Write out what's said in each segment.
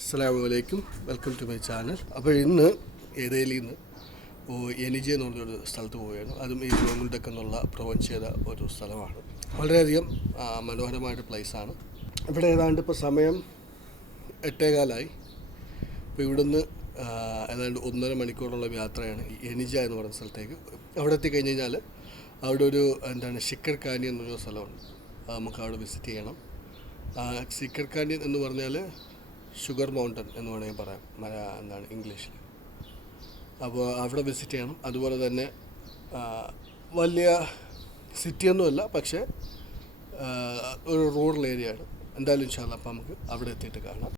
അസ്സലാമു അലൈക്കും, welcome to my channel. അപ്പോൾ ഇന്ന് ഏതേലിൽ നിന്ന് എനിജെ എന്ന് പറഞ്ഞൊരു സ്ഥലത്ത് പോവുകയാണ്. അതും ഈ ഗോകുൽടെക് എന്നുള്ള പ്രൊവൻഷ്യയുടെ ഒരു സ്ഥലമാണ്. വളരെയധികം മനോഹരമായിട്ട് പ്ലേസാണ്. ഇവിടെ ഏതാണ്ട് ഇപ്പോൾ സമയം 8:15. ഇപ്പോൾ ഇവിടുന്ന് ഏതാണ്ട് 1.5 മണിക്കൂറുള്ള യാത്രയാണ് ഈ എനിജ എന്ന് പറയുന്ന സ്ഥലത്തേക്ക്. അവിടെ എത്തിക്കഴിഞ്ഞ് കഴിഞ്ഞാൽ അവിടെ ഒരു ഷിക്കർ കാനിയൻ എന്നൊരു സ്ഥലമുണ്ട്. നമുക്ക് അവിടെ വിസിറ്റ് ചെയ്യണം. ഷിക്കർ കാനിയൻ എന്ന് പറഞ്ഞാൽ ഷുഗർ മൗണ്ടൻ എന്ന് വേണമെങ്കിൽ പറയാം ഇംഗ്ലീഷിൽ. അപ്പോൾ അവിടെ വിസിറ്റ് ചെയ്യണം. അതുപോലെ തന്നെ വലിയ സിറ്റിയൊന്നുമല്ല, പക്ഷേ ഒരു റൂറൽ ഏരിയയാണ്. എന്തായാലും ഇൻഷാ അല്ലാഹ് അപ്പോൾ നമുക്ക് അവിടെ എത്തിയിട്ട് കാണാം.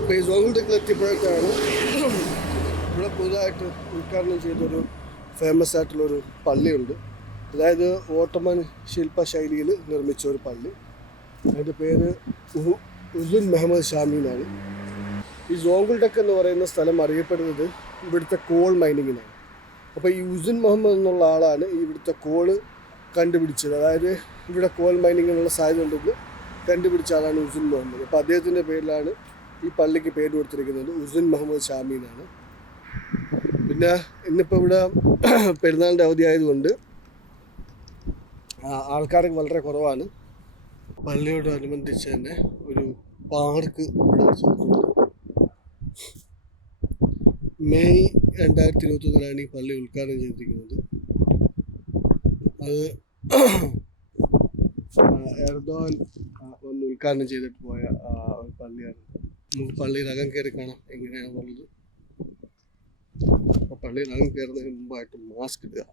ഇപ്പോൾ ഈ ഗോകുൽടെക്കിൽ എത്തിയപ്പോഴേക്കാണ് ഇവിടെ പുതുതായിട്ട് ഉദ്ഘാടനം ചെയ്തൊരു ഫേമസ് ആയിട്ടുള്ളൊരു പള്ളിയുണ്ട്. അതായത് ഓട്ടോമൻ ശില്പശൈലിയിൽ നിർമ്മിച്ച ഒരു പള്ളി. അതിൻ്റെ പേര് ഉസുൻ മുഹമ്മദ് ഷാമി എന്നാണ്. ഈ ഗോകുൽടെക് എന്ന് പറയുന്ന സ്ഥലം അറിയപ്പെടുന്നത് ഇവിടുത്തെ കോൾ മൈനിങ്ങിനാണ്. അപ്പോൾ ഈ ഉസുൻ മുഹമ്മദ് എന്നുള്ള ആളാണ് ഇവിടുത്തെ കോള് കണ്ടുപിടിച്ചത്. അതായത് ഇവിടെ കോൾ മൈനിങ്ങിനുള്ള സാധ്യത ഉണ്ടെന്ന് കണ്ടുപിടിച്ച ആളാണ് ഉസുൻ മുഹമ്മദ്. അപ്പോൾ അദ്ദേഹത്തിൻ്റെ പേരിലാണ് ഈ പള്ളിക്ക് പേര് കൊടുത്തിരിക്കുന്നത്, ഉസുൻ മുഹമ്മദ് ഷാമി എന്നാണ്. പിന്നെ ഇന്നിപ്പോൾ ഇവിടെ പെരുന്നാളിൻ്റെ അവധി ആയതുകൊണ്ട് ആൾക്കാർക്ക് വളരെ കുറവാണ്. പള്ളിയോടനുബന്ധിച്ച് തന്നെ ഒരു പാർക്ക് ഇവിടെ വെച്ചിട്ടുണ്ട്. മെയ് 2021 ഈ പള്ളി ഉദ്ഘാടനം ചെയ്തിരിക്കുന്നത്. അത് എർദോഗൻ ഒന്ന് ഉദ്ഘാടനം ചെയ്തിട്ട് പോയ ഒരു പള്ളിയാണ്. നമുക്ക് പള്ളിയിലകം കയറി കാണാം എങ്ങനെയാണെന്നുള്ളത്. അപ്പോൾ പള്ളിയിലകം കയറുന്നതിന് മുമ്പായിട്ട് മാസ്ക് ഇടുക.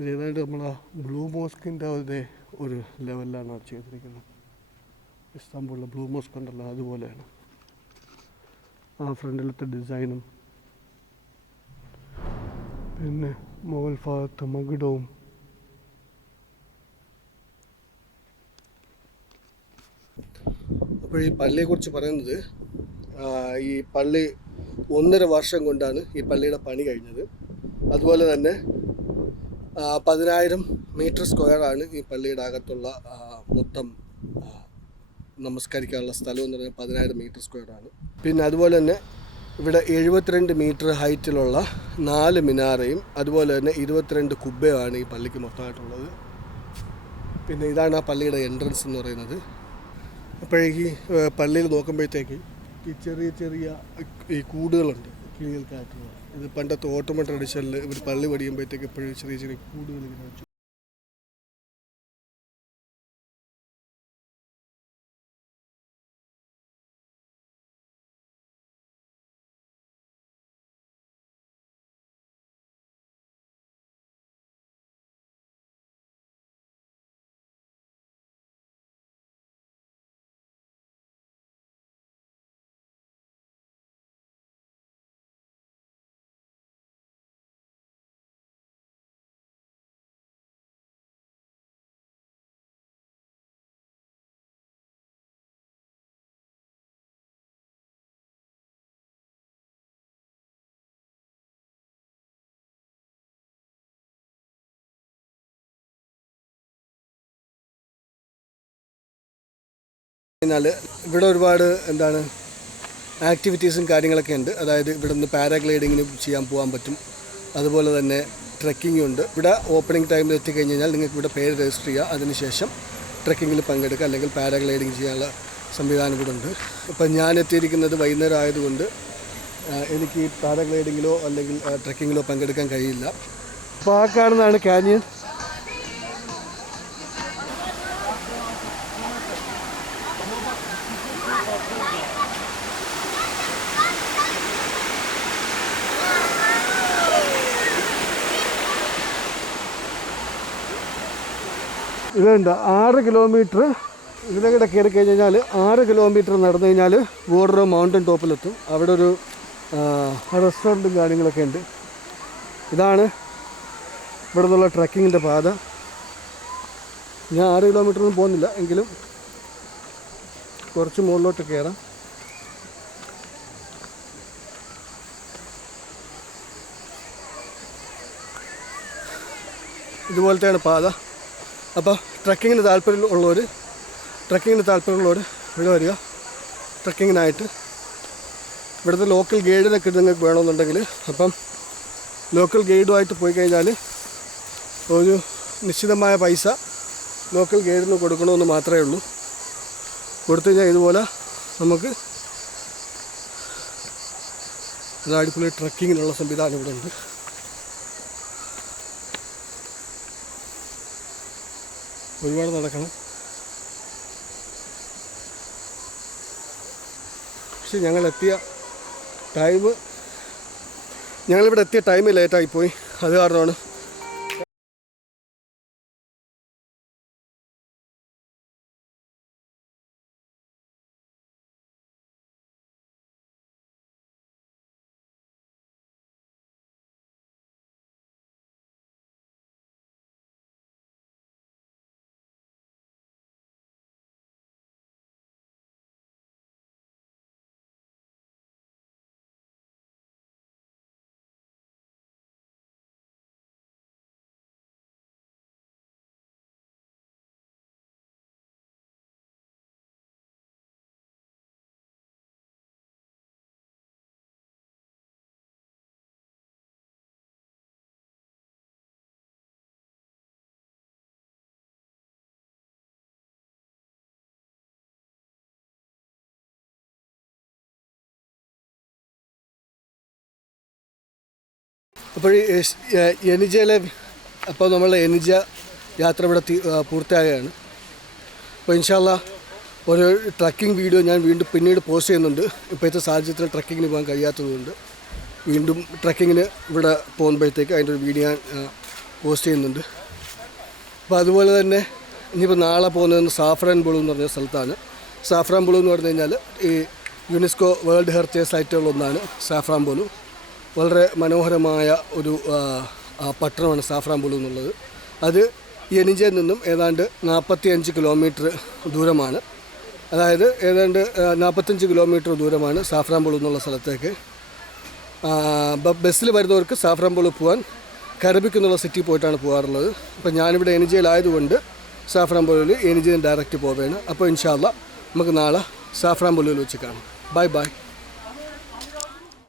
ഇതേതായിട്ട് നമ്മളെ ബ്ലൂ മോസ്കിൻ്റെ ഒരു ലെവലിലാണ് ചെയ്തിരിക്കുന്നത്. ഇസ്താംബൂളിലെ ബ്ലൂ മോസ്ക് ഉണ്ടല്ലോ, അതുപോലെയാണ് ആ ഫ്രണ്ടിലത്തെ ഡിസൈനും. പിന്നെ മുകൾ ഭാഗത്ത് മകിടവും. അപ്പോൾ ഈ പള്ളിയെക്കുറിച്ച് പറയുന്നത്, ഈ പള്ളി 1.5 വർഷം കൊണ്ടാണ് ഈ പള്ളിയുടെ പണി കഴിഞ്ഞത്. അതുപോലെ തന്നെ 10,000 മീറ്റർ സ്ക്വയറാണ് ഈ പള്ളിയുടെ അകത്തുള്ള മൊത്തം നമസ്കരിക്കാനുള്ള സ്ഥലം എന്ന് പറയുന്നത് 10,000 മീറ്റർ സ്ക്വയറാണ്. പിന്നെ അതുപോലെ തന്നെ ഇവിടെ 72 മീറ്റർ ഹൈറ്റിലുള്ള 4 മിനാരയും അതുപോലെ തന്നെ 22 കുബ്ബയുമാണ് ഈ പള്ളിക്ക് മൊത്തമായിട്ടുള്ളത്. പിന്നെ ഇതാണ് ആ പള്ളിയുടെ എൻട്രൻസ് എന്ന് പറയുന്നത്. അപ്പോഴേക്ക് പള്ളിയിൽ നോക്കുമ്പോഴത്തേക്ക് ഈ ചെറിയ ഈ കൂടുകളുണ്ട്, കിളികൾക്കായിട്ടുള്ള. ഇത് പണ്ടത്തെ ഓട്ടോമൻ ട്രഡീഷനിൽ ഇവർ പള്ളി പണിയുമ്പോഴത്തേക്ക് എപ്പോഴും ചെറിയ കൂടുകൾ ഇങ്ങനെ വെച്ചു. കഴിഞ്ഞാൽ ഇവിടെ ഒരുപാട് ആക്ടിവിറ്റീസും കാര്യങ്ങളൊക്കെ ഉണ്ട്. അതായത് ഇവിടെ നിന്ന് പാരാഗ്ലൈഡിങ്ങിന് പോകാൻ പറ്റും. അതുപോലെ തന്നെ ട്രെക്കിംഗ് ഉണ്ട്. ഇവിടെ ഓപ്പണിംഗ് ടൈമിൽ എത്തിക്കഴിഞ്ഞ് കഴിഞ്ഞാൽ നിങ്ങൾക്ക് ഇവിടെ പേര് രജിസ്റ്റർ ചെയ്യുക. അതിനുശേഷം ട്രെക്കിങ്ങിൽ പങ്കെടുക്കുക, അല്ലെങ്കിൽ പാരാഗ്ലൈഡിങ് ചെയ്യാനുള്ള സംവിധാനം ഇവിടെ ഉണ്ട്. ഇപ്പം ഞാൻ എത്തിയിരിക്കുന്നത് വൈകുന്നേരം ആയതുകൊണ്ട് എനിക്ക് പാരാഗ്ലൈഡിങ്ങിലോ അല്ലെങ്കിൽ ട്രെക്കിങ്ങിലോ പങ്കെടുക്കാൻ കഴിയില്ല. അപ്പോൾ ആ കാണുന്നതാണ് കാനിയൻ. ഇതുണ്ട് 6 കിലോമീറ്റർ ഇതിലൂടെ കയറി കഴിഞ്ഞാൽ 6 കിലോമീറ്റർ നടന്നു കഴിഞ്ഞാൽ വേറൊരു മൗണ്ടൻ ടോപ്പിലെത്തും. അവിടെ ഒരു റെസ്റ്റോറൻറ്റും കാര്യങ്ങളൊക്കെ ഉണ്ട്. ഇതാണ് ഇവിടെ നിന്നുള്ള ട്രക്കിങ്ങിൻ്റെ പാത. ഞാൻ 6 കിലോമീറ്ററൊന്നും പോകുന്നില്ല, എങ്കിലും കുറച്ച് മുകളിലോട്ട് കയറാം. ഇതുപോലത്തെയാണ് പാത. അപ്പോൾ ട്രക്കിങ്ങിന് താല്പര്യമുള്ളവർ ഇവിടെ വരിക. ട്രക്കിങ്ങിനായിട്ട് ഇവിടുത്തെ ലോക്കൽ ഗൈഡിനൊക്കെ നിങ്ങൾക്ക് വേണമെന്നുണ്ടെങ്കിൽ, അപ്പം ലോക്കൽ ഗൈഡുമായിട്ട് പോയി കഴിഞ്ഞാൽ ഒരു നിശ്ചിതമായ പൈസ ലോക്കൽ ഗൈഡിന് കൊടുക്കണമെന്ന് മാത്രമേ ഉള്ളൂ. കൊടുത്തു കഴിഞ്ഞാൽ ഇതുപോലെ നമുക്ക് അടിപൊളി ട്രക്കിങ്ങിനുള്ള സംവിധാനം ഇവിടെ ഉണ്ട്. ഒരുപാട് നടക്കണം. പക്ഷെ ഞങ്ങളിവിടെ എത്തിയ ടൈം ലേറ്റായിപ്പോയി. അത് കാരണമാണ് അപ്പോൾ എനിജയിലെ എനിജ യാത്ര ഇവിടെ പൂർത്തിയാകുകയാണ്. അപ്പോൾ ഇൻഷാ അല്ലാ ഒരു ട്രക്കിംഗ് വീഡിയോ ഞാൻ പിന്നീട് പോസ്റ്റ് ചെയ്യുന്നുണ്ട്. ഇപ്പോഴത്തെ സാഹചര്യത്തിൽ ട്രക്കിങ്ങിന് പോകാൻ കഴിയാത്തതുകൊണ്ട് വീണ്ടും ട്രക്കിങ്ങിന് ഇവിടെ പോകുമ്പോഴത്തേക്ക് അതിൻ്റെ ഒരു വീഡിയോ ഞാൻ പോസ്റ്റ് ചെയ്യുന്നുണ്ട്. അപ്പോൾ അതുപോലെ തന്നെ ഇനിയിപ്പോൾ നാളെ പോകുന്നത് സാഫ്രാൻ ബുളു എന്ന് പറഞ്ഞ സ്ഥലത്താണ്. സാഫ്രാൻ ബുളു എന്ന് പറഞ്ഞു കഴിഞ്ഞാൽ ഈ യുനെസ്കോ വേൾഡ് ഹെറിറ്റേജ് സൈറ്റുകളിലൊന്നാണ് സാഫ്രാൻ ബുളു. വളരെ മനോഹരമായ ഒരു പട്ടണമാണ് സാഫ്രാൻ ബുളു എന്നുള്ളത്. അത് എനിജയിൽ നിന്നും ഏതാണ്ട് 45 കിലോമീറ്റർ ദൂരമാണ്. അതായത് ഏതാണ്ട് 45 കിലോമീറ്റർ ദൂരമാണ് സാഫ്രാൻ ബുളു എന്നുള്ള സ്ഥലത്തേക്ക്. ബസ്സിൽ വരുന്നവർക്ക് സാഫ്രാൻ ബുളു പോകാൻ കരബിക് എന്നുള്ള സിറ്റി പോയിട്ടാണ് പോകാറുള്ളത്. അപ്പോൾ ഞാനിവിടെ എനിജയിലായതുകൊണ്ട് സാഫ്രാൻ ബുളുവിൽ എനിജയിൽ ഡയറക്റ്റ് പോവുകയാണ്. അപ്പോൾ ഇൻഷാ അല്ലാ നമുക്ക് നാളെ സാഫ്രാൻ ബുളുവിൽ വെച്ച് കാണാം. Bye bye.